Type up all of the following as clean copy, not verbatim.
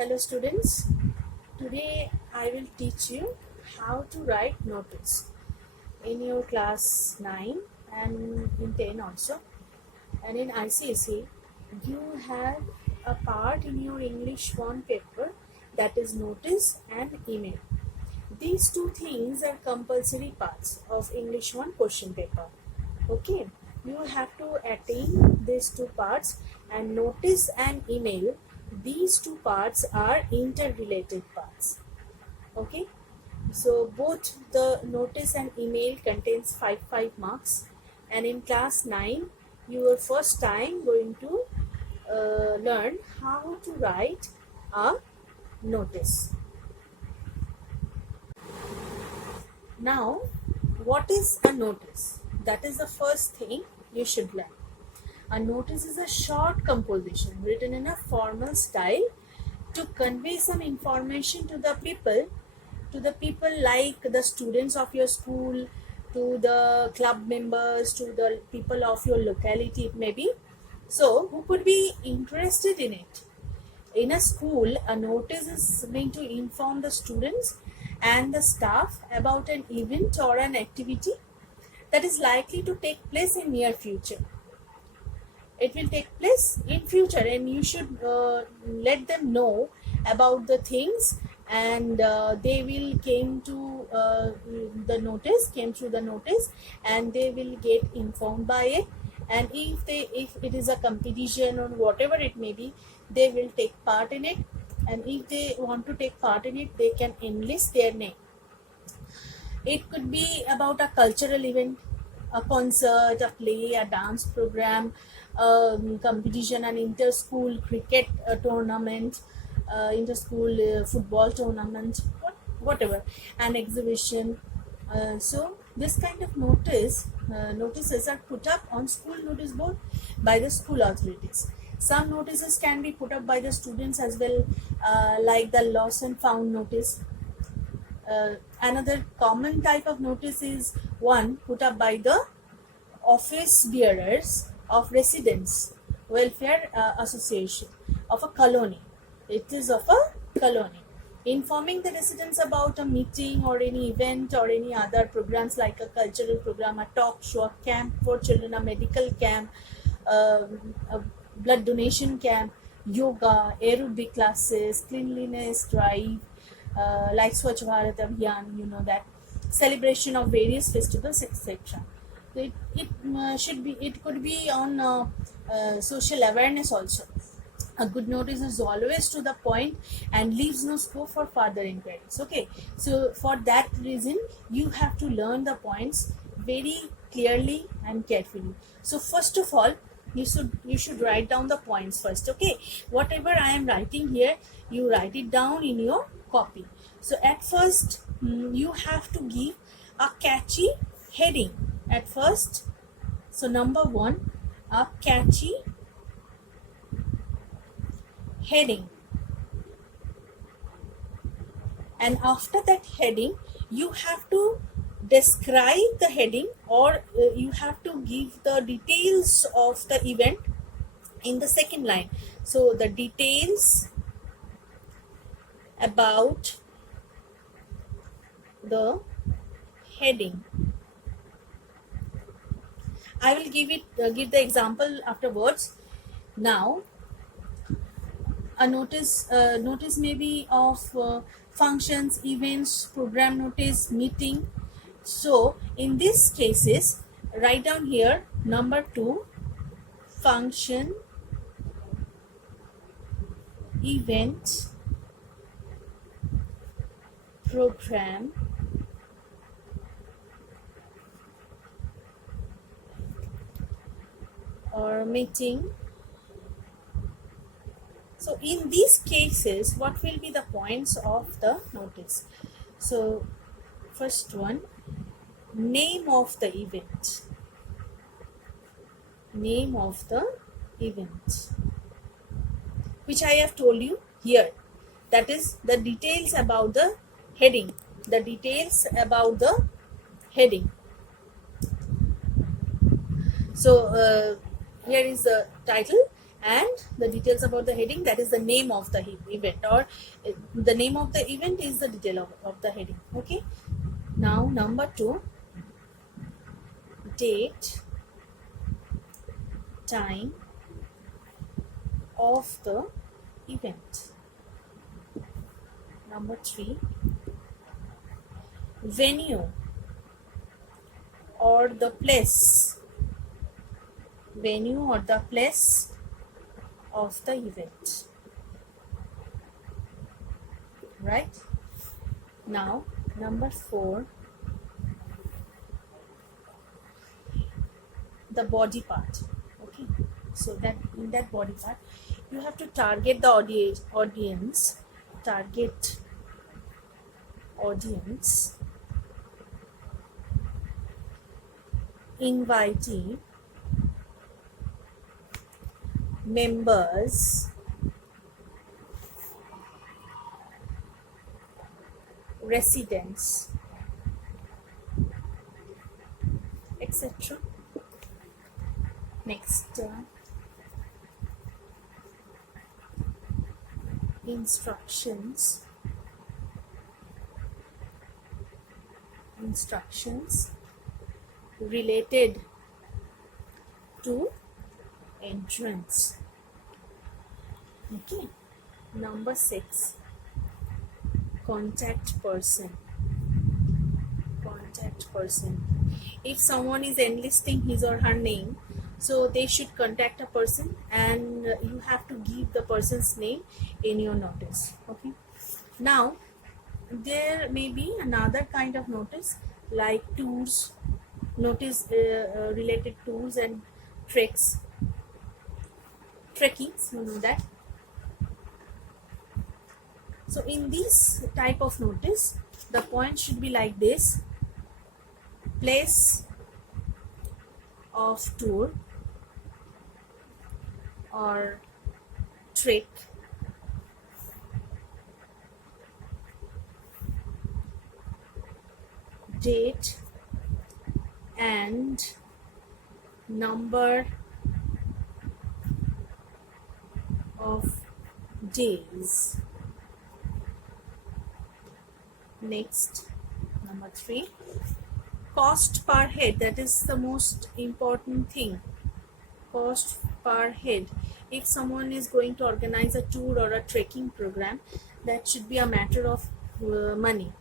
Hello students, today I will teach you how to write notice in your class 9 and in 10 also, and in ICSE you have a part in your English 1 paper, that is notice and email. These two things are compulsory parts of English 1 question paper. Okay, you have to attain these two parts, and notice and email, these two parts are interrelated parts. Okay, so both the notice and email contains 5 marks, and in class 9 you are first time going to learn how to write a notice. Now, what is a notice? That is the first thing you should learn. A notice is a short composition written in a formal style to convey some information to the people like the students of your school, to the club members, to the people of your locality, it may be. So, who could be interested in it? In a school, a notice is going to inform the students and the staff about an event or an activity that is likely to take place in near future. It will take place in future, and you should let them know about the things, and they will came through the notice, and they will get informed by it. And if it is a competition or whatever it may be, they will take part in it, and if they want to take part in it, they can enlist their name. It could be about a cultural event, a concert, a play, a dance program, competition, an inter-school cricket tournament, inter-school football tournament, whatever, an exhibition. So this kind of notices are put up on school notice board by the school authorities. Some notices can be put up by the students as well, like the lost and found notice. Another common type of notice is one put up by the office bearers of residents welfare association of a colony. It is of a colony, informing the residents about a meeting or any event or any other programs like a cultural program, a talk show, a camp for children, a medical camp, a blood donation camp, yoga, aerobic classes, cleanliness drive, like Swachh Bharat Abhiyan, you know that, celebration of various festivals, etc. It could be on social awareness also. A good notice is always to the point and leaves no scope for further inquiries. Okay, so for that reason you have to learn the points very clearly and carefully. So first of all, you should write down the points first. Okay, whatever I am writing here, you write it down in your copy. So at first you have to give a catchy heading at first. So number 1, a catchy heading, and after that heading you have to describe the heading, or you have to give the details of the event in the second line. So the details about the heading. I will give the example afterwards. Now, a notice may be of functions, events, program notice, meeting. So in these cases, write down here number 2, function, event, program, or meeting. So in these cases, what will be the points of the notice? So first one, name of the event. Name of the event, which I have told you here. That is the details about the heading. The details about the heading. So here is the title: and the details about the heading, that is the name of the event, or the name of the event is the detail of the heading. Okay, now number 2, date, time of the event. Number 3, venue or the place, venue or the place of the event. Right? Now number 4, the body part. Okay, so that in that body part you have to target the audience, target audience, invitee, members, residents, etc. Next, instructions related to entrance. Okay, number 6, contact person. If someone is enlisting his or her name, so they should contact a person, and you have to give the person's name in your notice. Okay, now there may be another kind of notice like tours, notice related tours and trekkings, you know that. So in this type of notice, the point should be like this: place of tour or trek, date and number of days. Next, number 3, cost per head. That is the most important thing. Cost per head. If someone is going to organize a tour or a trekking program, that should be a matter of money.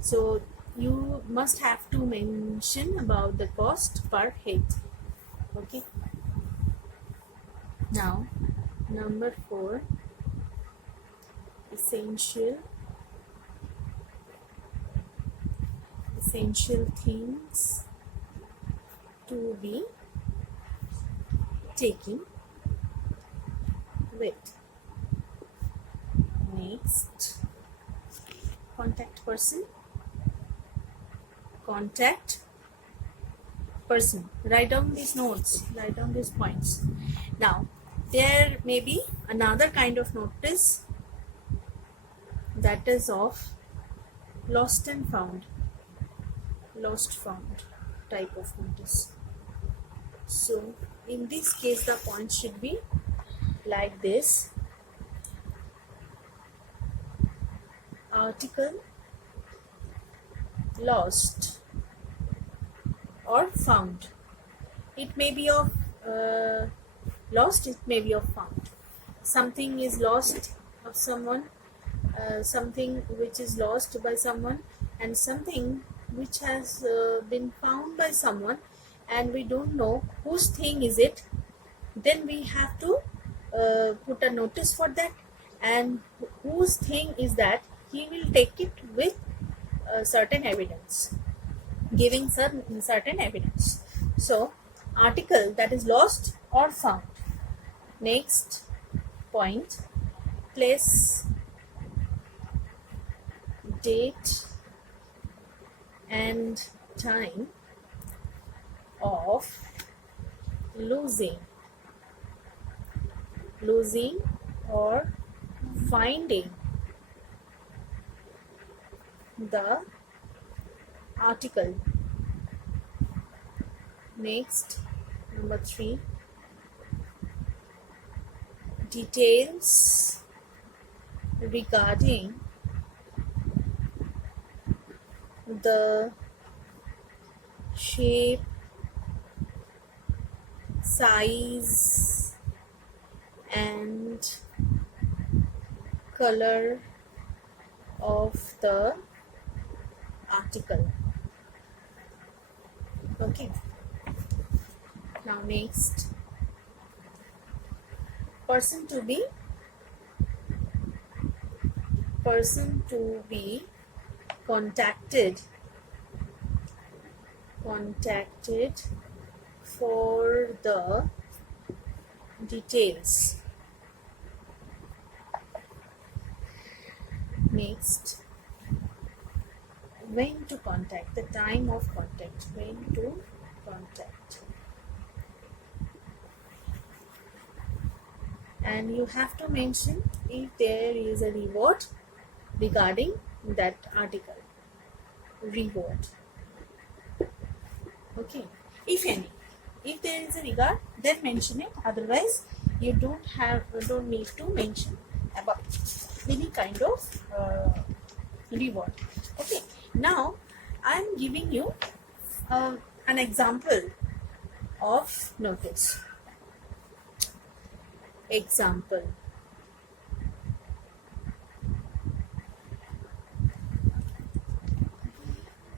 So you must have to mention about the cost per head. Okay. Now, number 4, essential things to be taken with. Next, contact person. Write down these notes, write down these points. Now there may be another kind of notice, that is of lost found type of notice. So in this case the point should be like this: article lost or found. It may be of lost, it may be of found. Something is lost of someone, something which is lost by someone, and something which has been found by someone, and we don't know whose thing is it. Then we have to put a notice for that, and whose thing is that, he will take it with certain evidence, giving certain evidence. So article that is lost or found. Next point, place, date and time of losing or finding the article. Next, number 3, details regarding the shape, size and color of the article. Okay. Now next, person to be contacted for the details. Next, when to contact, the time of contact, when to contact. And you have to mention if there is a reward regarding that article. Reward. Okay. If any. If there is a regard, then mention it. Otherwise, you don't need to mention about any kind of reward. Okay. Now, I am giving you an example of notice. Example.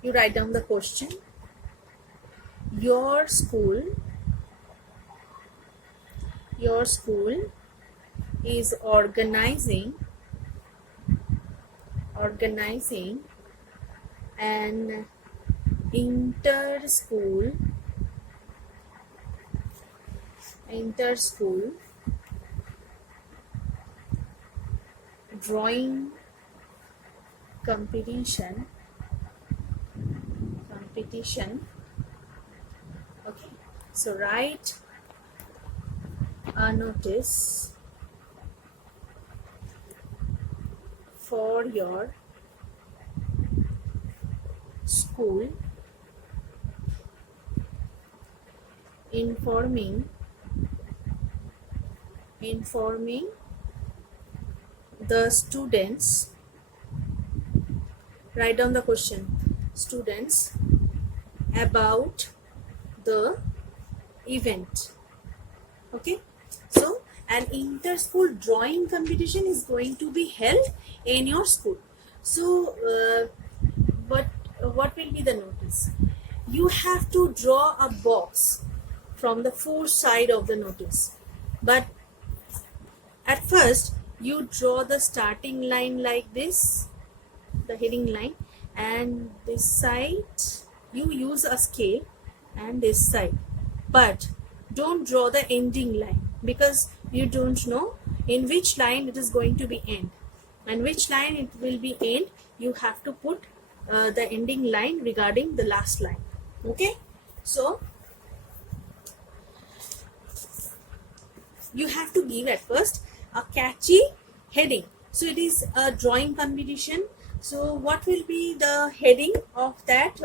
You write down the question. Your school is organizing an inter-school drawing competition. Okay, so write a notice for your school informing the students. Write down the question. Students about the event. Okay, so an inter-school drawing competition is going to be held in your school. So what will be the notice? You have to draw a box from the four sides of the notice, but at first you draw the starting line like this, the heading line, and this side you use a scale, and this side, but don't draw the ending line because you don't know in which line it is going to be end and which line it will be end. You have to put the ending line regarding the last line. Okay, so you have to give at first a catchy heading. So it is a drawing competition. So what will be the heading of that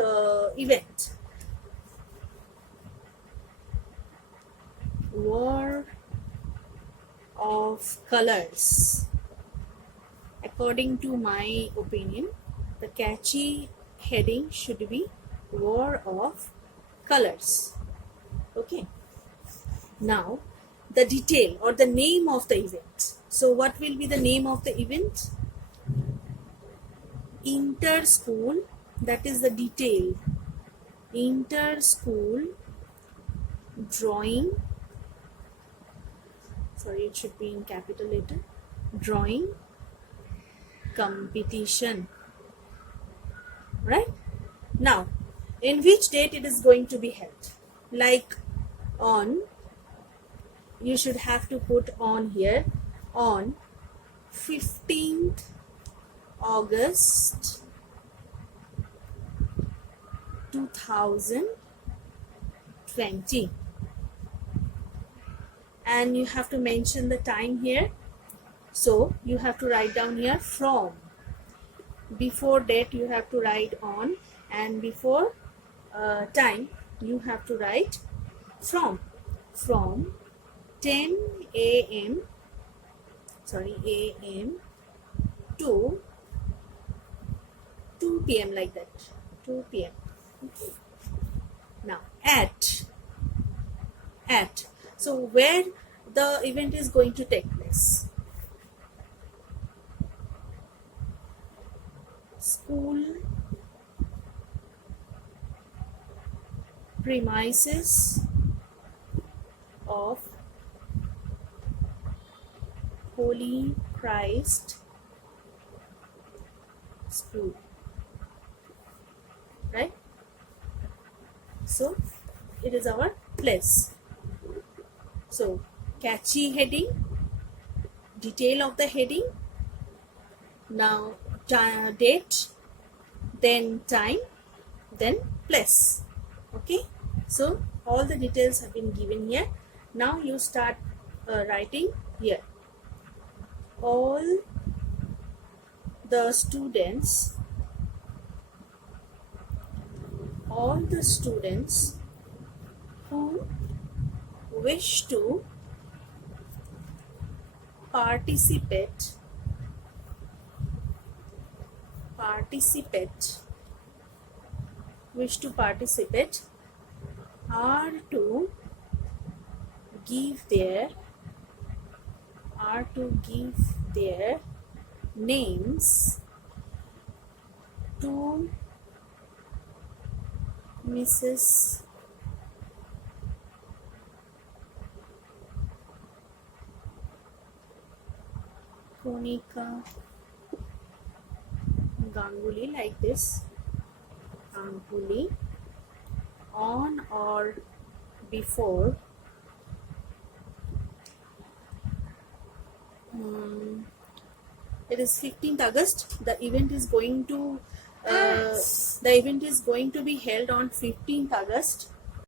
event? War of colors. According to my opinion, the catchy heading should be War of Colors. Okay. Now, the detail or the name of the event. So what will be the name of the event? Inter-school, that is the detail. Inter-school drawing, sorry, it should be in capital letter, drawing competition. Right? Now, in which date it is going to be held? Like on, you should have to put on here, on 15th August 2020, and you have to mention the time here. So you have to write down here from. Before date you have to write on, and before time you have to write from 10 a.m. sorry, AM to 2 p.m. like that. 2 p.m. Okay. Now at. So where the event is going to take place? School premises of Holy Christ School, right? So it is our place. So catchy heading, detail of the heading, now date, then time, then place. Okay, so all the details have been given here. Now you start writing here. All the students who wish to participate are to give their names to Mrs. Konika Ganguly, like this. Ganguly, on or before it is 15th August. The event is going to be held on 15th August